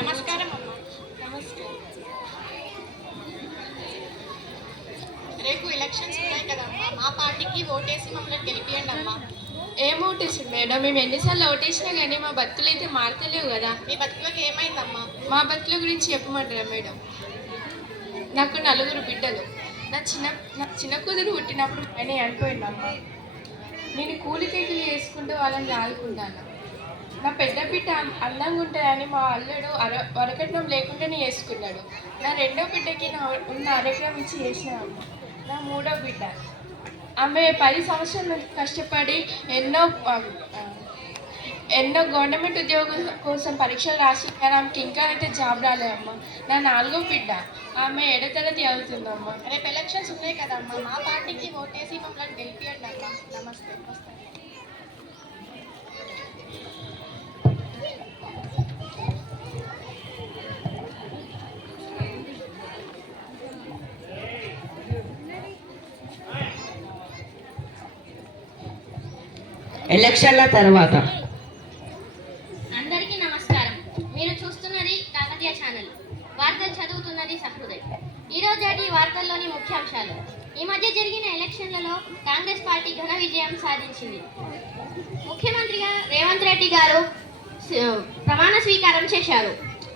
నమస్కారం అమ్మా. నమస్కారం. రేపు ఎలక్షన్స్ ఉన్నాయి కదమ్మా, మా పార్టీకి ఓటేసి మమ్మల్ని గెలిపియండి అమ్మా. ఏం ఓటేసి మేడం? మేము ఎన్నిసార్లు ఓటేసినా కానీ మా బతుకులు అయితే మారతలేవు కదా. మీ బతుకులకు ఏమైందమ్మా? మా బతుకుల గురించి చెప్పమంటారా మేడం? నాకు 4 బిడ్డలు. నా చిన్న కూతురు పుట్టినప్పుడు ఆయన చనిపోయిందమ్మా. నేను కూలి కేకులు చేసుకుంటూ వాళ్ళని ఆదుకుంటాను. నా పెద్ద బిడ్డ అందంగా ఉంటుందని మా అల్లుడు వరకట్నం లేకుండానే చేసుకున్నాడు. నా రెండో బిడ్డకి ఉన్న అరకరం ఇచ్చి చేసినాను. నా మూడో బిడ్డ ఆమె 10 సంవత్సరాల నుంచి కష్టపడి ఎన్నో గవర్నమెంట్ ఉద్యోగం కోసం పరీక్షలు రాసి కానీ ఆమెకి ఇంకా అయితే జాబ్ రాలేదమ్మా. నా 4వ బిడ్డ ఆమె 7వ తరగతి అవుతుందమ్మా. రేపు ఎలక్షన్స్ ఉన్నాయి కదమ్మా, మా పార్టీకి ఓటేసి మమ్మల్ని గెలిపియండి అమ్మా. నమస్తే. ఎలక్షన్ల తర్వాత అందరికీ నమస్కారం. మీరు చూస్తున్నది కాకతీయ ఛానల్. వార్తలు చదువుతున్నది సహృదయ్. ఈరోజు వార్తల్లోని ముఖ్యాంశాలు. ఈ మధ్య జరిగిన ఎలక్షన్లలో కాంగ్రెస్ పార్టీ ఘన విజయం సాధించింది. ముఖ్యమంత్రిగా రేవంత్ రెడ్డి గారు ప్రమాణ స్వీకారం చేశారు.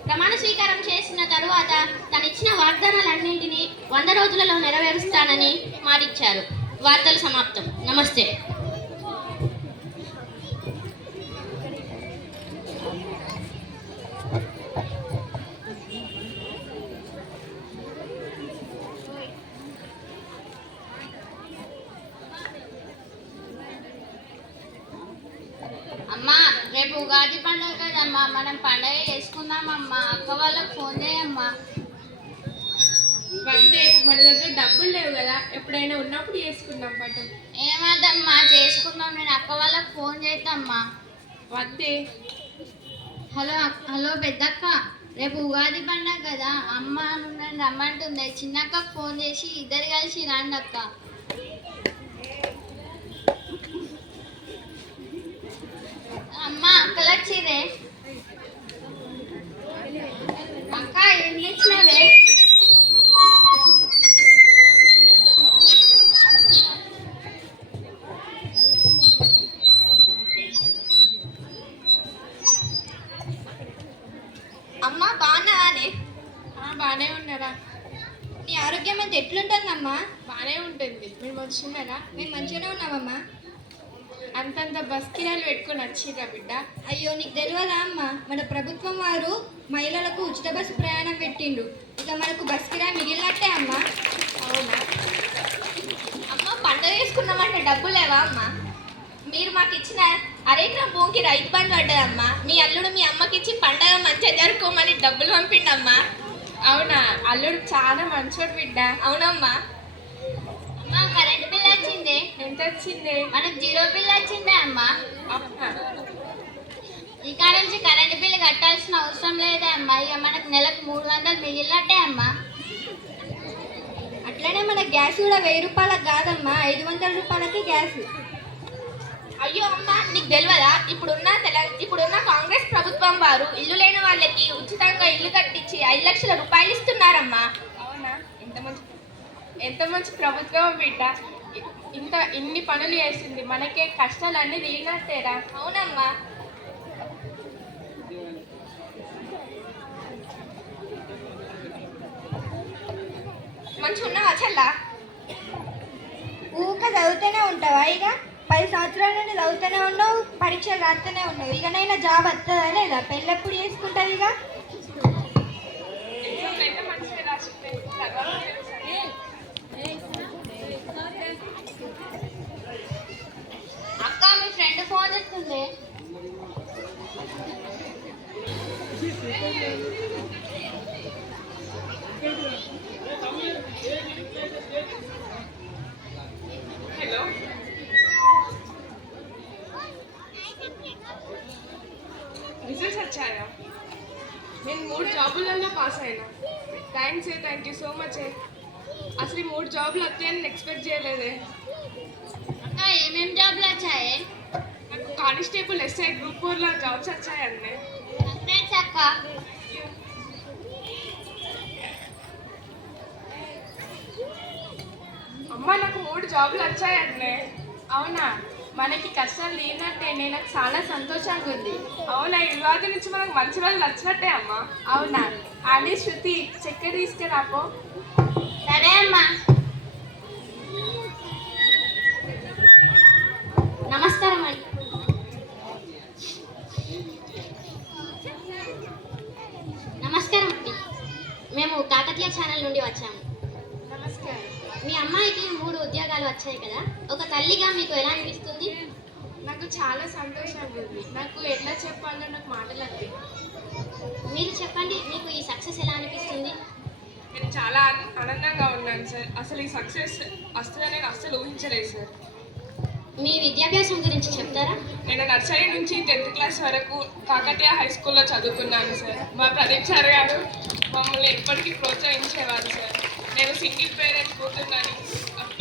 ప్రమాణ స్వీకారం చేసిన తరువాత తనిచ్చిన వాగ్దానాలన్నింటినీ 100 రోజులలో నెరవేరుస్తానని మాటిచ్చారు. వార్తలు సమాప్తం. నమస్తే. అమ్మా, రేపు ఉగాది పండుగ కదమ్మా, మనం పండుగ చేసుకుందామమ్మా. అక్క వాళ్ళకి ఫోన్ చేయమ్మా. వద్దే, మన దగ్గర డబ్బులు లేవు కదా, ఎప్పుడైనా ఉన్నప్పుడు చేసుకుందాం పట్టు. ఏమద్దమ్మా, చేసుకుందాం. నేను అక్క వాళ్ళకి ఫోన్ చేద్దామ్మా. వద్దే. హలో పెద్దక్క, రేపు ఉగాది పండుగ కదా, అమ్మ నన్ను రమ్మంటుంది. చిన్నక్కకు ఫోన్ చేసి ఇద్దరు కలిసి రండి అక్క. అమ్మ, అక్కలు వచ్చిరే. అక్క, ఏం తెచ్చినవే? అమ్మ, బాగున్నావానే? బాగానే ఉన్నారా? నీ ఆరోగ్యం అంతా ఎట్లుంటుందమ్మా? బాగానే ఉంటుంది. మీరు మంచిగున్నారా? మేము మంచిగానే ఉన్నామమ్మా. అంతంత బస్ కిరాలు పెట్టుకొని వచ్చిర్రా బిడ్డ? అయ్యో, నీకు తెలియదా అమ్మ, మన ప్రభుత్వం వారు మహిళలకు ఉచిత బస్సు ప్రయాణం పెట్టిండు. ఇక మనకు బస్ కిరాయి మిగిలినట్టే అమ్మా. అవునా? అమ్మ, పండుగ చేసుకున్నామంటే డబ్బులు లేవా అమ్మ? మీరు మాకు ఇచ్చిన అరేకరం భూమికి రైతు బంధు పడ్డదమ్మా. మీ అల్లుడు మీ అమ్మకి ఇచ్చి పండగ మంచిగా జరుపుకోమని డబ్బులు పంపిండమ్మా. అవునా? అల్లుడు చాలా మంచోడు బిడ్డ. అవునమ్మా. అమ్మ, కరెంటు బిల్ వచ్చింది. ఎంత వచ్చింది? మనకు 0 బిల్ వచ్చిందే అమ్మా. అవునా? ఈ కాడ నుంచి కరెంటు బిల్లు కట్టాల్సిన అవసరం లేదే అమ్మా. ఇక మనకు నెలకు 300 మిగిలినట్టే అమ్మా. అట్లనే మన గ్యాస్ కూడా 1000 రూపాయలకు కాదమ్మా, 500 రూపాయలకి గ్యాస్. అయ్యో అమ్మ, నీకు తెలియదా? ఇప్పుడున్న కాంగ్రెస్ ప్రభుత్వం వారు ఇల్లు లేని వాళ్ళకి ఉచితంగా ఇల్లు కట్టించి 5 లక్షల రూపాయలు ఇస్తున్నారమ్మా. అవునా? ఎంత మంచి ప్రభుత్వం బిడ్డ. ఇన్ని పనులు చేసింది, మనకే కష్టాలన్నీ తీరినట్టేరా. అవునమ్మా. మంచిగా ఉన్నావా చెల్లా? ఊక చదువుతూనే ఉంటావా? ఇక 10 సంవత్సరాల నుండి చదువుతూనే ఉన్నావు, పరీక్షలు రాస్తూనే ఉన్నావు. ఇకనైనా జాబ్ వస్తుందా లేదా? పెళ్ళెప్పుడు చేసుకుంటావు? ఇక ఎంత మంచిగా రాసింది. అక్క, మీ ఫ్రెండ్ ఫోన్ చేస్తుంది. హలో, రిజల్ట్స్ వచ్చాయా? నేను 3 జాబులలో పాస్ అయినా. Thank you so much. అసలు ఈ 3 జాబులు వస్తాయని ఎక్స్పెక్ట్ చేయలేదే. అక్క, ఏమేం జాబ్లు వచ్చాయి? నాకు కానిస్టేబుల్, ఎస్ఐ, గ్రూప్ 4లో జాబ్స్ వచ్చాయండి. కంగ్రాట్స్ అక్క. జాబ్లు వచ్చాయంటే. అవునా, మనకి కష్టాలు లేనట్టేనే. నాకు చాలా సంతోషంగా ఉంది. అవునా, ఈ ఉగాది నుంచి మనకు మంచి రోజులు వచ్చినట్టే అమ్మా. అవునా, అని శృతి చక్కెర తీసుకురాపో. సరే అమ్మా. నమస్కారం అండి. నమస్కారం అండి. మేము కాకతీయ ఛానల్ నుండి వచ్చాము. నమస్కారం. మీ అమ్మాయికి 3 ఉద్యోగాలు వచ్చాయి కదా, ఒక తల్లిగా మీకు ఎలా అనిపిస్తుంది? నాకు చాలా సంతోషంగా ఉంది. నాకు ఎట్లా చెప్పాలో నాకు మాటలు వస్తాయి. మీరు చెప్పండి, మీకు ఈ సక్సెస్ ఎలా అనిపిస్తుంది? నేను చాలా ఆనందంగా ఉన్నాను సార్. అసలు ఈ సక్సెస్ వస్తుందని నేను అస్సలు ఊహించలేదు సార్. మీ విద్యాభ్యాసం గురించి చెప్తారా? నేను నర్సరీ నుంచి 10th క్లాస్ వరకు కాకతీయ హై స్కూల్లో చదువుకున్నాను సార్. మా ప్రదీప్ సార్ గారు మమ్మల్ని ఎప్పటికీ ప్రోత్సహించేవారు సార్. నేను సింగిల్ పేరెంట్ కూతున్నాను,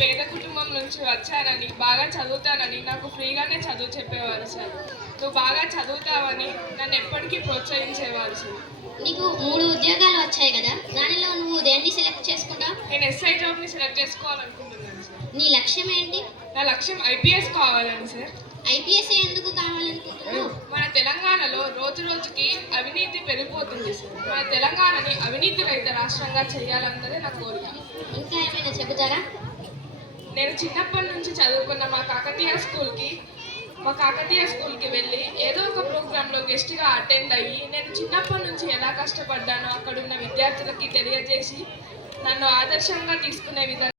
పేద కుటుంబం నుంచి వచ్చానని, బాగా చదువుతానని నాకు ఫ్రీగానే చదువు చెప్పేవారు సార్. నువ్వు బాగా చదువుతావని నన్ను ఎప్పటికీ ప్రోత్సహించేవారు సార్. నీకు 3 ఉద్యోగాలు వచ్చాయి కదా, దానిలో నువ్వు దేన్ని సెలెక్ట్ చేసుకుంటావు? నేను ఎస్ఐ జాబ్ని సెలెక్ట్ చేసుకోవాలనుకుంటున్నాను సార్. నీ లక్ష్యం ఏంటి? నా లక్ష్యం ఐపీఎస్ కావాలని సార్. ఐపీఎస్ ఎందుకు కావాలనుకుంటున్నావు? మన తెలంగాణలో రోజు రోజుకి అవినీతి పెరిగిపోతుంది సార్. మన తెలంగాణని అవినీతి రహిత రాష్ట్రంగా చేయాలన్నదే నా కోరిక. ఇంకా ఏమైనా చెబుతారా? నేను చిన్నప్పటి నుంచి చదువుకున్న మా కాకతీయ స్కూల్కి వెళ్ళి ఏదో ఒక ప్రోగ్రాంలో గెస్ట్గా అటెండ్ అయ్యి నేను చిన్నప్పటి నుంచి ఎలా కష్టపడ్డానో అక్కడున్న విద్యార్థులకి తెలియజేసి నన్ను ఆదర్శంగా తీసుకునే విధంగా